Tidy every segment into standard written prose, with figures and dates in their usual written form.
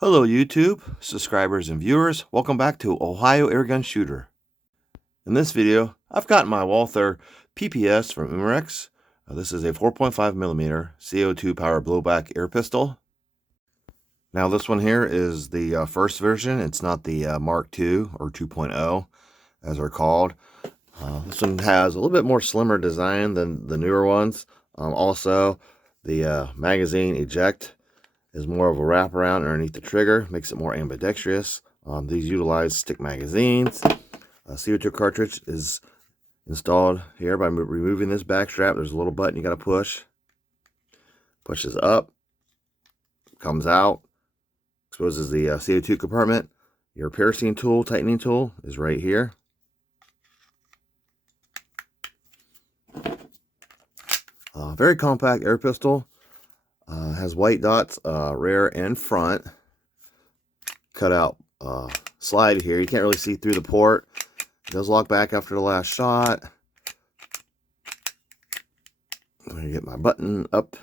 Hello YouTube, subscribers and viewers. Welcome back to Ohio Airgun Shooter. In this video, I've got my Walther PPS from Umarex. This is a 4.5mm CO2 powered blowback air pistol. Now this one here is the first version. It's not the Mark II or 2.0 as they're called. This one has a little bit more slimmer design than the newer ones. Also, the magazine eject is more of a wraparound underneath the trigger, makes it more ambidextrous. These utilize stick magazines. A CO2 cartridge is installed here by removing this back strap. There's a little button you got to push. Pushes up, comes out, exposes the CO2 compartment. Your piercing tool, tightening tool is right here. Very compact air pistol. Has white dots, rear and front. Cut out slide here. You can't really see through the port. It does lock back after the last shot. I'm going to get my button up.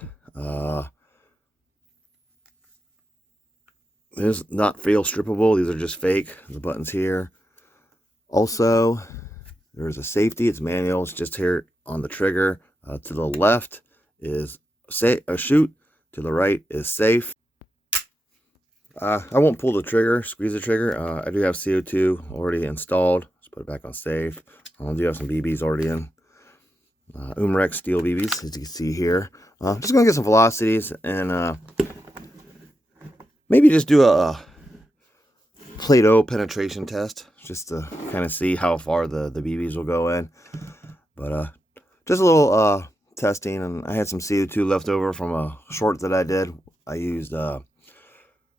This is not feel strippable. These are just fake. The button's here. Also, there's a safety. It's manual. It's just here on the trigger. To the left is a shoot. To the right is safe. I won't pull the trigger, squeeze the trigger. I do have CO2 already installed. Let's put it back on safe. I do have some BBs already in. Umarex steel BBs, as you can see here. Just going to get some velocities and maybe just do a Play-Doh penetration test. Just to kind of see how far the BBs will go in. But just a little testing, and I had some CO2 left over from a short that I did. I used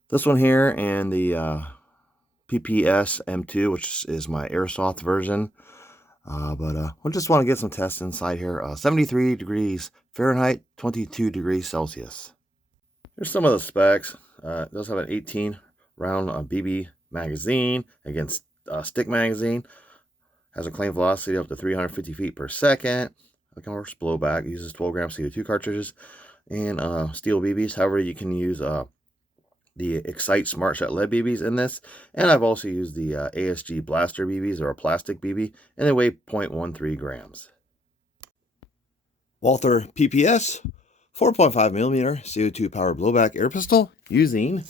this one here and the PPS M2, which is my airsoft version. But we just want to get some tests inside here. 73 degrees Fahrenheit, 22 degrees Celsius. Here's some of the specs. It does have an 18 round BB magazine against stick magazine. Has a claimed velocity up to 350 feet per second. Of course, blowback. Uses 12 gram CO2 cartridges and steel BBs. However, you can use the Excite Smart Shot lead BBs in this. And I've also used the ASG Blaster BBs, or a plastic BB, and they weigh 0.13 grams. Walther PPS 4.5mm CO2 powered blowback air pistol using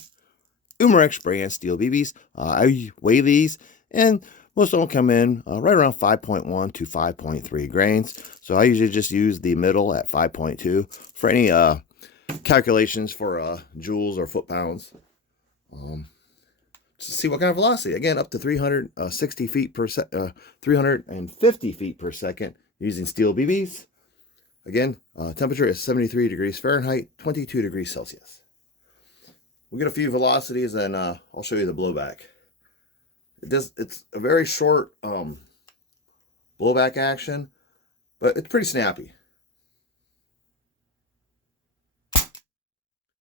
Umarex brand steel BBs. I weigh these, and most of them come in right around 5.1 to 5.3 grains. So I usually just use the middle at 5.2 for any calculations for joules or foot-pounds. To see what kind of velocity. Again, up to 360 feet per 350 feet per second using steel BBs. Again, temperature is 73 degrees Fahrenheit, 22 degrees Celsius. We'll get a few velocities and I'll show you the blowback. It's a very short blowback action, but it's pretty snappy.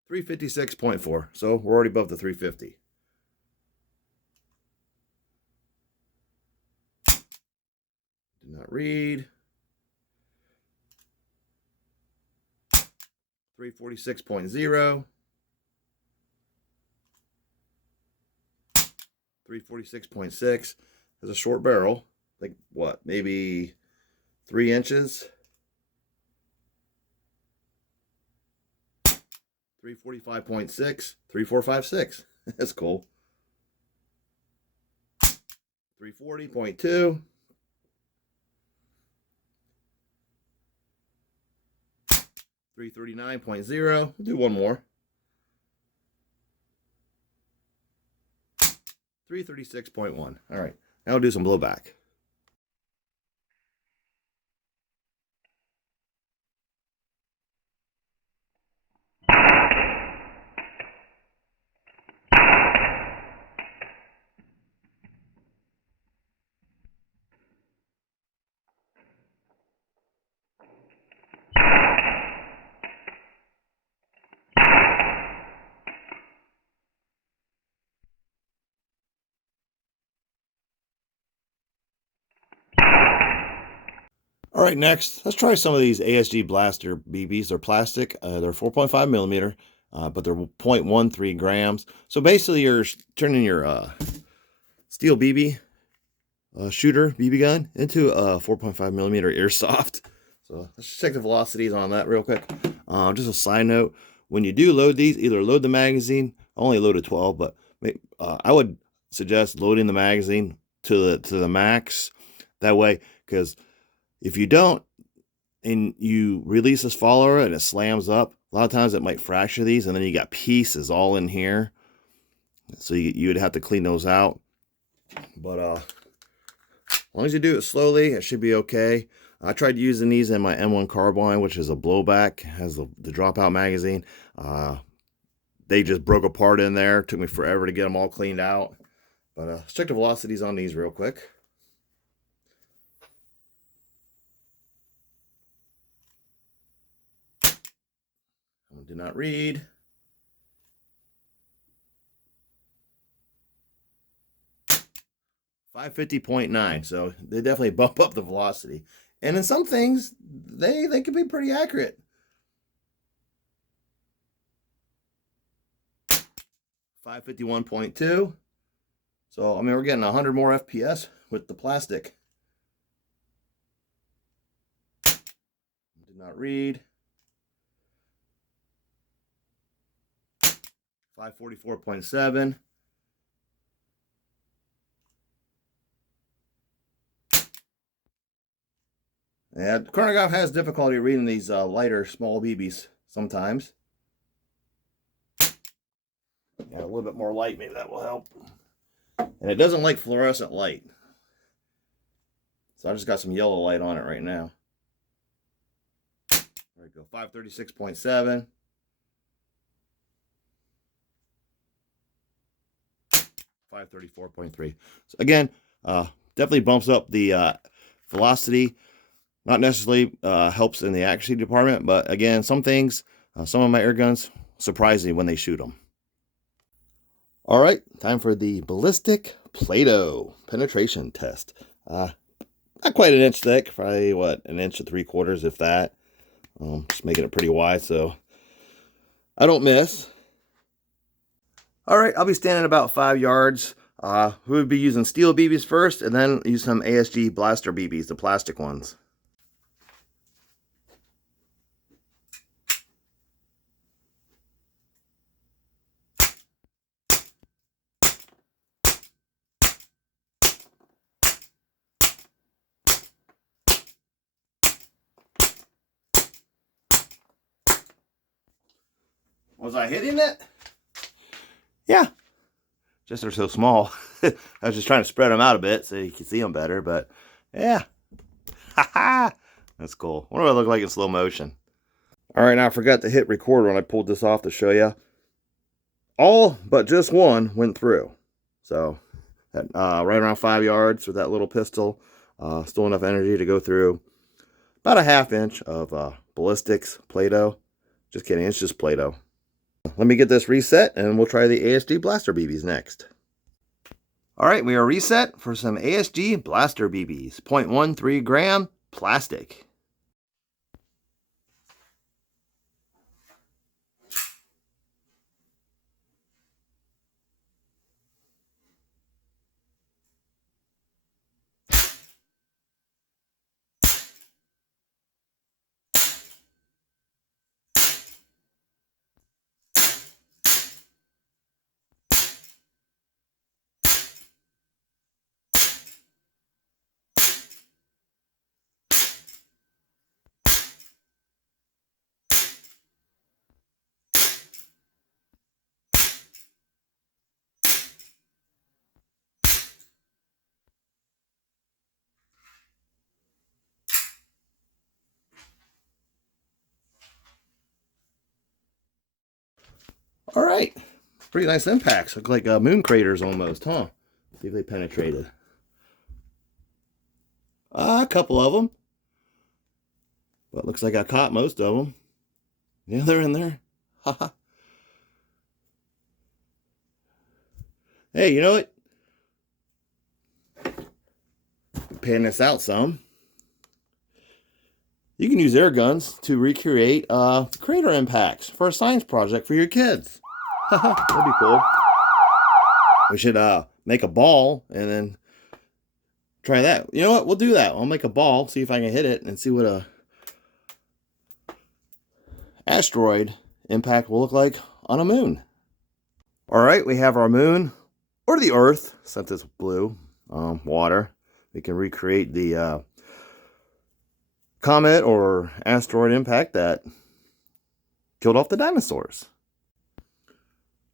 356.4, so we're already above the 350. Did not read. 346.0. 346.6 has a short barrel, like what, maybe 3 inches. 345.6, 3456. That's cool. 340.2. 339.0. We'll do one more. 336.1. All right, now we'll do some blowback. All right, next, let's try some of these ASG Blaster BBs. They're plastic. They're 4.5mm. but they're 0.13 grams. So basically you're turning your steel BB shooter BB gun into a 4.5 millimeter airsoft. So let's check the velocities on that real quick. Just a side note, when you do load these, either load the magazine. I only loaded 12, but I would suggest loading the magazine to the max. That way, because if you don't and you release this follower and it slams up, a lot of times it might fracture these, and then you got pieces all in here. So you would have to clean those out. But as long as you do it slowly, it should be okay. I tried using these in my M1 carbine, which is a blowback, has the dropout magazine. They just broke apart in there. It took me forever to get them all cleaned out. But let's check the velocities on these real quick. Did not read. .9, so they definitely bump up the velocity. And in some things, they can be pretty accurate. 551.2. So, I mean, we're getting 100 more FPS with the plastic. Did not read. 544.7. Yeah, chronograph has difficulty reading these lighter, small BBs sometimes. Yeah, a little bit more light, maybe that will help. And it doesn't like fluorescent light. So I just got some yellow light on it right now. There we go, 536.7. 534.3. So again, definitely bumps up the velocity. Not necessarily helps in the accuracy department, but again, some things, some of my air guns surprise me when they shoot them. All right, time for the ballistic Play-Doh penetration test. Not quite an inch thick, probably what, 1 3/4, if that. Just making it pretty wide so I don't miss. All right, I'll be standing about 5 yards. We would be using steel BBs first, and then use some ASG blaster BBs, the plastic ones. Was I hitting it? Yeah. Just they're so small. I was just trying to spread them out a bit so you can see them better, but yeah. Haha. That's cool. What do I look like in slow motion? All right, now I forgot to hit record when I pulled this off to show you. All but just one went through. So right around 5 yards with that little pistol. Still enough energy to go through about a 1/2 inch of ballistics Play-Doh. Just kidding, it's just Play-Doh. Let me get this reset and we'll try the ASG Blaster BBs next. All right, we are reset for some ASG Blaster BBs, 0.13 gram plastic. All right, pretty nice impacts. Look like moon craters almost, huh? See if they penetrated. A couple of them. But looks like I caught most of them. Yeah, they're in there. Haha. Hey, you know what? Pan this out some. You can use air guns to recreate crater impacts for a science project for your kids. That'd be cool. We should make a ball and then try that. You know what? We'll do that. I'll make a ball, see if I can hit it, and see what a asteroid impact will look like on a moon. All right, we have our moon, or the Earth, since it's blue, water. We can recreate the comet or asteroid impact that killed off the dinosaurs.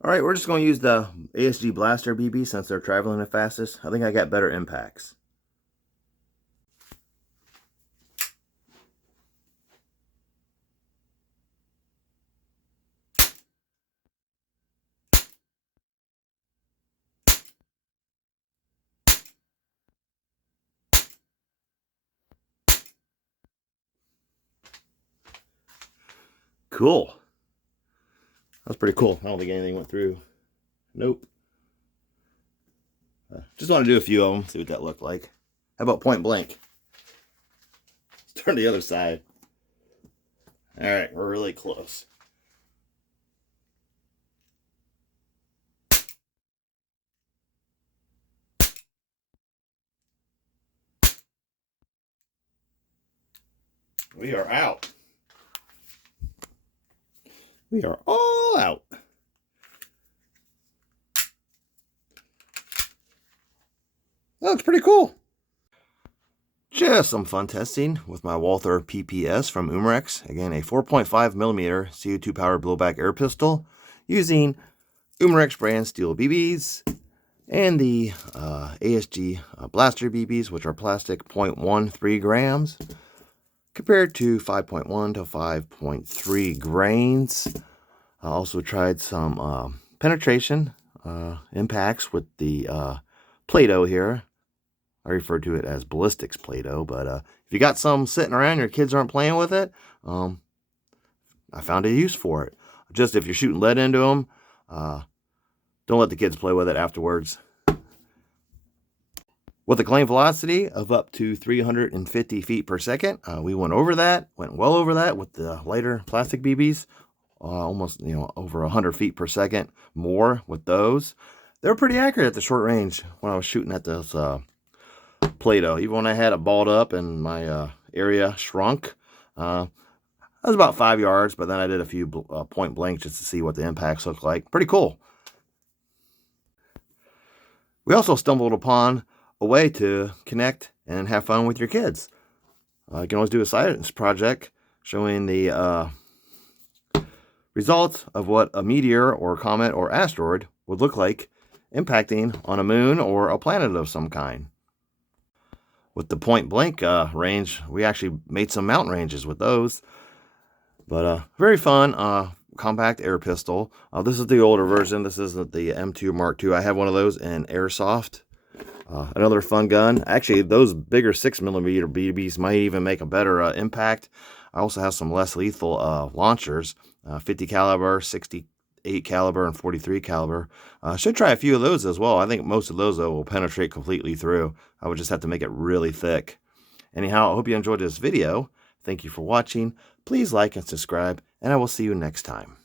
All right, we're just going to use the ASG Blaster BB since they're traveling the fastest. I think I got better impacts. Cool. That's pretty cool. I don't think anything went through. Nope. Just want to do a few of them, see what that looked like. How about point blank? Let's turn to the other side. All right, we're really close. We are out. We are all out. That's pretty cool. Just some fun testing with my Walther PPS from Umarex. Again, a 4.5 millimeter CO2 powered blowback air pistol using Umarex brand steel BBs and the ASG Blaster BBs, which are plastic 0.13 grams compared to 5.1 to 5.3 grains. I also tried some penetration impacts with the Play-Doh here. I refer to it as ballistics Play-Doh, but if you got some sitting around, your kids aren't playing with it, I found a use for it. Just if you're shooting lead into them, don't let the kids play with it afterwards. With a claim velocity of up to 350 feet per second, we went well over that with the lighter plastic BBs, almost over 100 feet per second more with those. They were pretty accurate at the short range when I was shooting at those Play-Doh. Even when I had it balled up and my area shrunk, I was about 5 yards, but then I did a few point blanks just to see what the impacts look like. Pretty cool. We also stumbled upon a way to connect and have fun with your kids. You can always do a science project showing the results of what a meteor or comet or asteroid would look like impacting on a moon or a planet of some kind. With the point blank range, we actually made some mountain ranges with those. But very fun, compact air pistol. This is the older version. This isn't the M2 Mark II. I have one of those in Airsoft. Another fun gun. Actually, those bigger 6mm BBs might even make a better impact. I also have some less lethal launchers, 50 caliber, 68 caliber, and 43 caliber. Should try a few of those as well. I think most of those, though, will penetrate completely through. I would just have to make it really thick. Anyhow, I hope you enjoyed this video. Thank you for watching. Please like and subscribe, and I will see you next time.